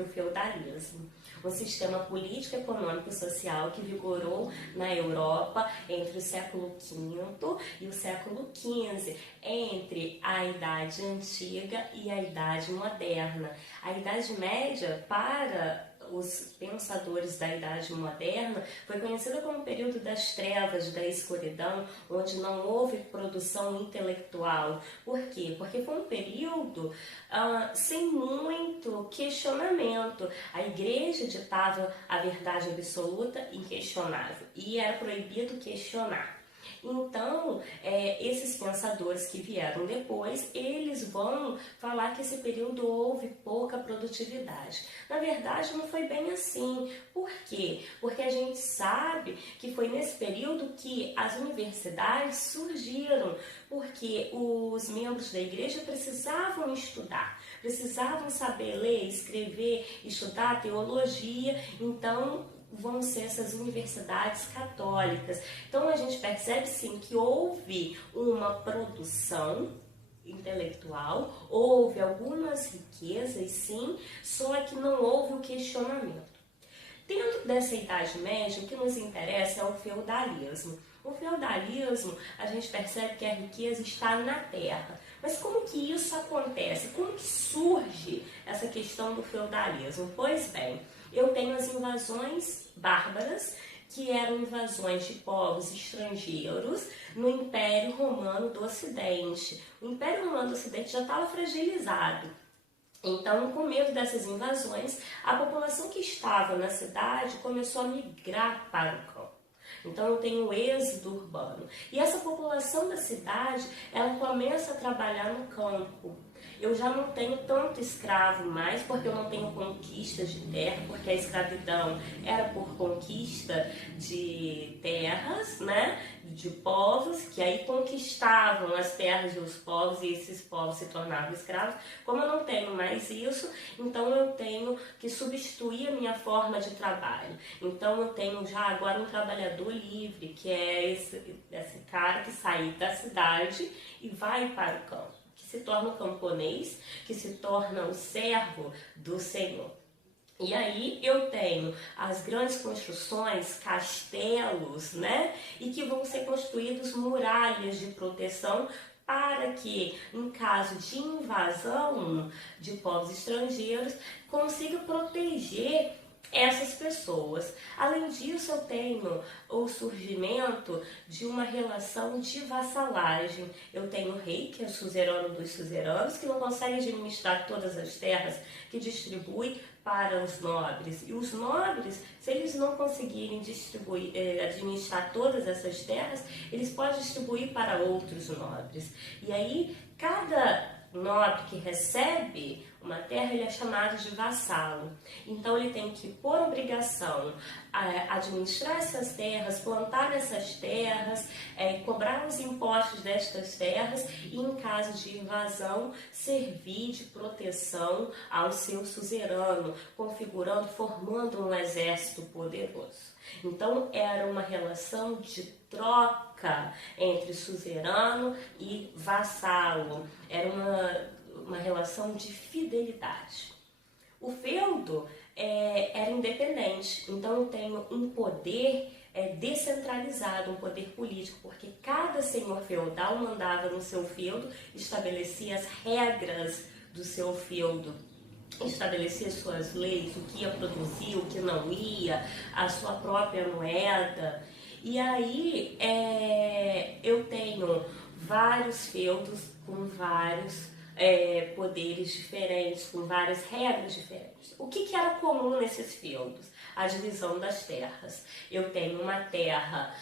sobre o feudalismo, um sistema político, econômico e social que vigorou na Europa entre o século V e o século XV, entre a Idade Antiga e a Idade Moderna. A Idade Média, para os pensadores da Idade Moderna, foi conhecida como o período das trevas, da escuridão, onde não houve produção intelectual. Por quê? Porque foi um período sem muito questionamento. A igreja ditava a verdade absoluta, inquestionável, e era proibido questionar. Então, esses pensadores que vieram depois, eles vão falar que esse período houve pouca produtividade. Na verdade, não foi bem assim. Por quê? Porque a gente sabe que foi nesse período que as universidades surgiram, porque os membros da igreja precisavam estudar, precisavam saber ler, escrever, estudar teologia. Então, vão ser essas universidades católicas. Então a gente percebe sim que houve uma produção intelectual, houve algumas riquezas sim, só que não houve o questionamento. Dentro dessa Idade Média, o que nos interessa é o feudalismo. O feudalismo, a gente percebe que a riqueza está na terra. Mas como que isso acontece? Como que surge essa questão do feudalismo? Pois bem, eu tenho as invasões bárbaras, que eram invasões de povos estrangeiros no Império Romano do Ocidente. O Império Romano do Ocidente já estava fragilizado. Então, com medo dessas invasões, a população que estava na cidade começou a migrar para o campo. Então eu tenho o êxodo urbano. E essa população da cidade, ela começa a trabalhar no campo. Eu já não tenho tanto escravo mais, porque eu não tenho conquistas de terra, porque a escravidão era por conquista de terras, né? De povos, que aí conquistavam as terras dos povos e esses povos se tornavam escravos. Como eu não tenho mais isso, então eu tenho que substituir a minha forma de trabalho. Então eu tenho já agora um trabalhador livre, que é esse cara que sai da cidade e vai para o campo, que se torna o camponês, que se torna o servo do Senhor. E aí eu tenho as grandes construções, castelos, né? E que vão ser construídos muralhas de proteção para que, em caso de invasão de povos estrangeiros, consiga proteger essas pessoas. Além disso, eu tenho o surgimento de uma relação de vassalagem. Eu tenho o rei, que é o suzerano dos suzeranos, que não consegue administrar todas as terras, que distribui para os nobres. E os nobres, se eles não conseguirem administrar todas essas terras, eles podem distribuir para outros nobres. E aí, cada nobre que recebe uma terra, ele é chamado de vassalo. Então ele tem que, por obrigação, administrar essas terras, plantar essas terras, cobrar os impostos destas terras e, em caso de invasão, servir de proteção ao seu suzerano, configurando, formando um exército poderoso. Então era uma relação de troca entre suzerano e vassalo. Era uma relação de fidelidade. O feudo era independente, então eu tenho um poder descentralizado, um poder político, porque cada senhor feudal mandava no seu feudo, estabelecia as regras do seu feudo, estabelecer suas leis, o que ia produzir, o que não ia, a sua própria moeda. E aí eu tenho vários feudos com vários poderes diferentes, com várias regras diferentes. O que era comum nesses feudos? A divisão das terras. Eu tenho uma terra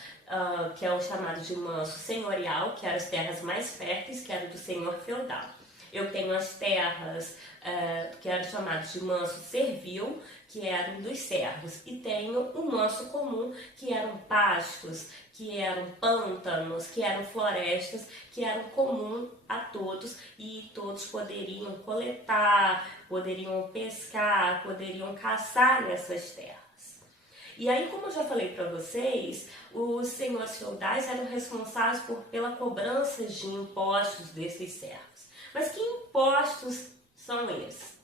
que é o chamado de manso senhorial, que eram as terras mais férteis, que eram do senhor feudal. Eu tenho as terras que eram chamadas de manso servil, que eram dos servos. E tenho o manso comum, que eram pastos, que eram pântanos, que eram florestas, que eram comum a todos e todos poderiam coletar, poderiam pescar, poderiam caçar nessas terras. E aí, como eu já falei para vocês, os senhores feudais eram responsáveis pela cobrança de impostos desses servos. Mas que impostos são esses?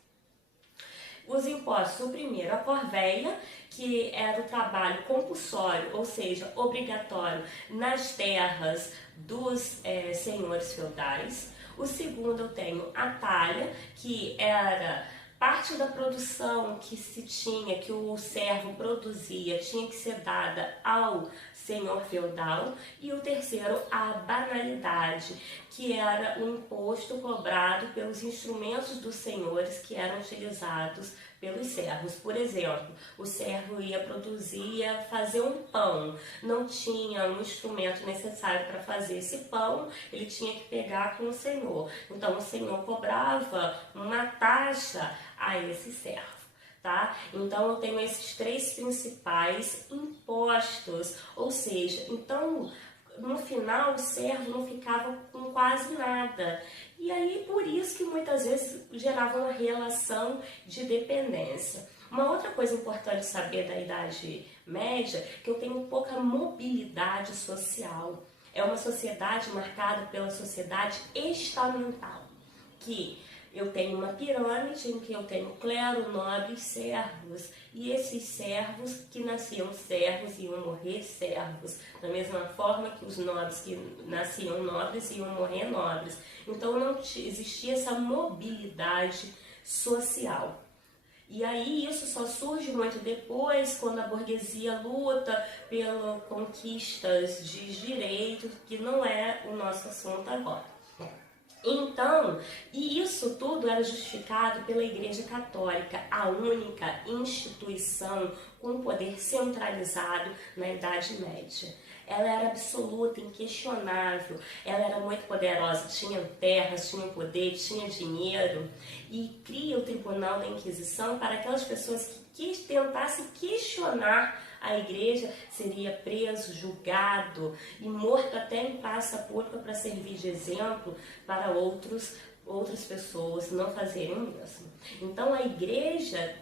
Os impostos, o primeiro, a corvéia, que era o trabalho compulsório, ou seja, obrigatório nas terras dos senhores feudais. O segundo eu tenho a talha, que era parte da produção que se tinha, que o servo produzia, tinha que ser dada ao senhor feudal. E o terceiro, a banalidade, que era o imposto cobrado pelos instrumentos dos senhores que eram utilizados pelos servos. Por exemplo, o servo ia produzir, ia fazer um pão, não tinha um instrumento necessário para fazer esse pão, ele tinha que pegar com o senhor. Então o senhor cobrava uma taxa a esse servo. Tá? Então eu tenho esses três principais impostos, ou seja, então no final o servo não ficava com quase nada. E aí por isso que muitas vezes gerava uma relação de dependência. Uma outra coisa importante saber da Idade Média é que eu tenho pouca mobilidade social. É uma sociedade marcada pela sociedade estamental, que eu tenho uma pirâmide em que eu tenho clero, nobres, servos. E esses servos que nasciam servos iam morrer servos. Da mesma forma que os nobres que nasciam nobres iam morrer nobres. Então não existia essa mobilidade social. E aí isso só surge muito depois, quando a burguesia luta pelas conquistas de direitos, que não é o nosso assunto agora. Então, e isso tudo era justificado pela Igreja Católica, a única instituição com poder centralizado na Idade Média. Ela era absoluta, inquestionável, ela era muito poderosa, tinha terras, tinha poder, tinha dinheiro, e cria o Tribunal da Inquisição para aquelas pessoas que tentassem questionar a igreja, seria preso, julgado e morto até em praça pública para servir de exemplo para outras pessoas não fazerem o mesmo. Então a igreja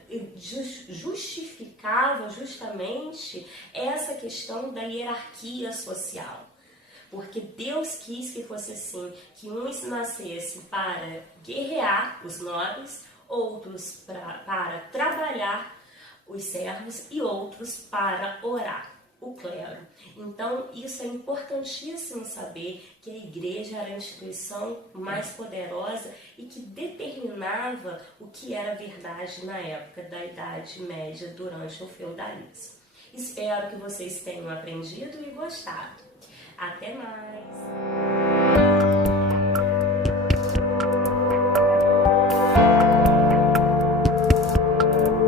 justificava justamente essa questão da hierarquia social. Porque Deus quis que fosse assim, que uns nascessem para guerrear, os nobres, outros para trabalhar, os servos, e outros para orar, o clero. Então isso é importantíssimo saber, que a igreja era a instituição mais poderosa e que determinava o que era verdade na época da Idade Média, durante o feudalismo. Espero que vocês tenham aprendido e gostado. Até mais!